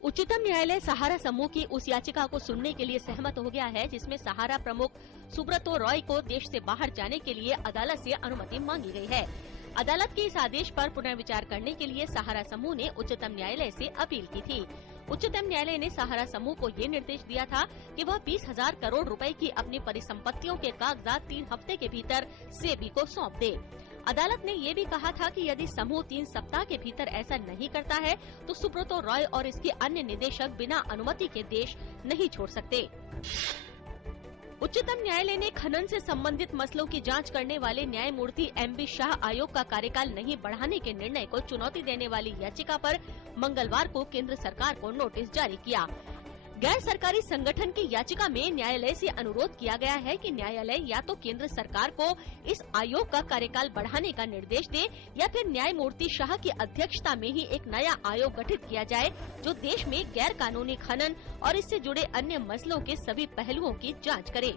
उच्चतम न्यायालय सहारा समूह की उस याचिका को सुनने के लिए सहमत हो गया है जिसमें सहारा प्रमुख सुब्रतो रॉय को देश से बाहर जाने के लिए अदालत से अनुमति मांगी गई है। अदालत के इस आदेश पर पुनर्विचार करने के लिए सहारा समूह ने उच्चतम न्यायालय से अपील की थी। उच्चतम न्यायालय ने सहारा समूह को ये निर्देश दिया था कि वह 20,000 करोड़ रुपए की अपनी परिसंपत्तियों के कागजात 3 हफ्ते के भीतर सेबी को सौंप दे। अदालत ने ये भी कहा था कि यदि समूह 3 सप्ताह के भीतर ऐसा नहीं करता है तो सुब्रतो रॉय और इसके अन्य निदेशक बिना अनुमति के देश नहीं छोड़ सकते। उच्चतम न्यायालय ने खनन से संबंधित मसलों की जांच करने वाले न्यायमूर्ति MB शाह आयोग का कार्यकाल नहीं बढ़ाने के निर्णय को चुनौती देने वाली याचिका पर मंगलवार को केंद्र सरकार को नोटिस जारी किया। गैर सरकारी संगठन की याचिका में न्यायालय से अनुरोध किया गया है कि न्यायालय या तो केंद्र सरकार को इस आयोग का कार्यकाल बढ़ाने का निर्देश दे या फिर न्यायमूर्ति शाह की अध्यक्षता में ही एक नया आयोग गठित किया जाए जो देश में गैर कानूनी खनन और इससे जुड़े अन्य मसलों के सभी पहलुओं की जांच करे।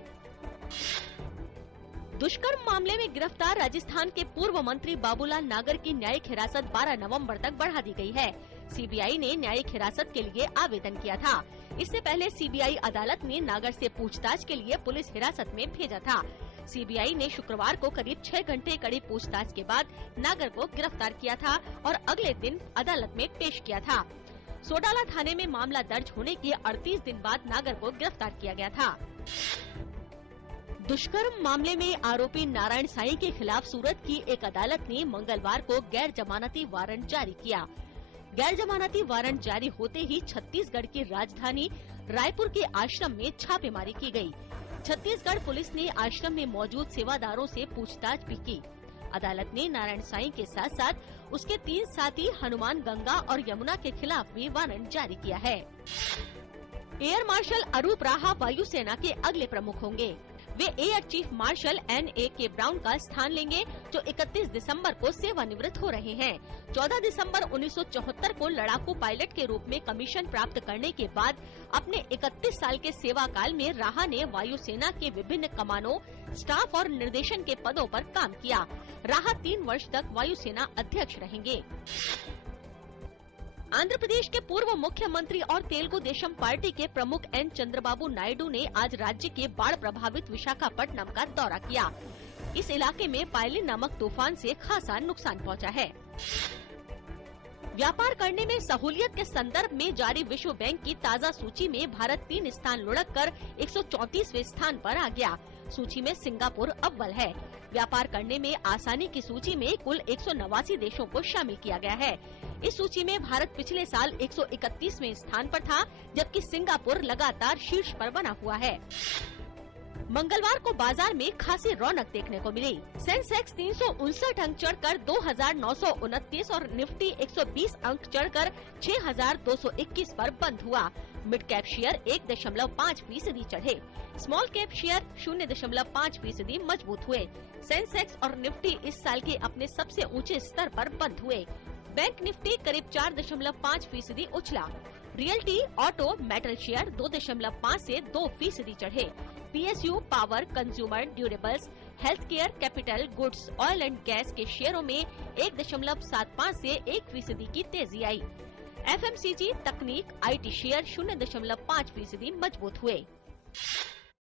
दुष्कर्म मामले में गिरफ्तार राजस्थान के पूर्व मंत्री बाबूलाल नागर की न्यायिक हिरासत 12 नवंबर तक बढ़ा दी गई है। सीबीआई ने न्यायिक हिरासत के लिए आवेदन किया था। इससे पहले सीबीआई अदालत ने नागर से पूछताछ के लिए पुलिस हिरासत में भेजा था। सीबीआई ने शुक्रवार को करीब 6 घंटे कड़ी पूछताछ के बाद नागर को गिरफ्तार किया था और अगले दिन अदालत में पेश किया था। सोडाला थाने में मामला दर्ज होने के 38 दिन बाद नागर को गिरफ्तार किया गया था। दुष्कर्म मामले में आरोपी नारायण साईं के खिलाफ सूरत की एक अदालत ने मंगलवार को गैर जमानती वारंट जारी किया। गैर जमानती वारंट जारी होते ही छत्तीसगढ़ की राजधानी रायपुर के आश्रम में छापेमारी की गई। छत्तीसगढ़ पुलिस ने आश्रम में मौजूद सेवादारों से पूछताछ भी की। अदालत ने नारायण साईं के साथ साथ उसके 3 साथी हनुमान गंगा और यमुना के खिलाफ भी वारंट जारी किया है। एयर मार्शल अरूप राहा वायुसेना के अगले प्रमुख होंगे। वे air chief marshal N.A.K. Brown का स्थान लेंगे जो 31 दिसंबर को सेवानिवृत्त हो रहे हैं। 14 दिसंबर 1974 को लड़ाकू पायलट के रूप में कमीशन प्राप्त करने के बाद अपने 31 साल के सेवा काल में राहा ने वायुसेना के विभिन्न कमानों, स्टाफ और निर्देशन के पदों पर काम किया। राहा 3 वर्ष तक वायुसेना अध्यक्ष रहेंगे। आंध्र प्रदेश के पूर्व मुख्यमंत्री और तेलुगु देशम पार्टी के प्रमुख N. चंद्रबाबू नायडू ने आज राज्य के बाढ़ प्रभावित विशाखापट्टनम का दौरा किया। इस इलाके में पायलिन नामक तूफान से खासा नुकसान पहुंचा है। व्यापार करने में सहूलियत के संदर्भ में जारी विश्व बैंक की ताज़ा सूची में भारत 3 स्थान लुढ़ककर 134वें स्थान पर आ गया। सूची में सिंगापुर अव्वल है। व्यापार करने में आसानी की सूची में कुल 189 देशों को शामिल किया गया है। इस सूची में भारत पिछले साल 131वें स्थान पर था, जबकि सिंगापुर लगातार शीर्ष पर बना हुआ है। मंगलवार को बाजार में खासी रौनक देखने को मिली। सेंसेक्स 359 अंक चढ़कर 2,929 और निफ्टी 120 अंक चढ़कर 6,221 पर बंद हुआ। मिड कैप शेयर 1.5% चढ़े। स्मॉल कैप शेयर 0.5% मजबूत हुए। सेंसेक्स और निफ्टी इस साल के अपने सबसे ऊंचे स्तर पर बंद हुए। बैंक निफ्टी करीब 4.5% उछला। रियल्टी, ऑटो, मेटल शेयर 2.5 से 2% चढ़े। PSU, power, consumer durables, health care, capital goods, oil and gas के शेयरों में 1.75 से 1% की तेजी आई। FMCG, तकनीक, IT शेयर 0.5% मजबूत हुए।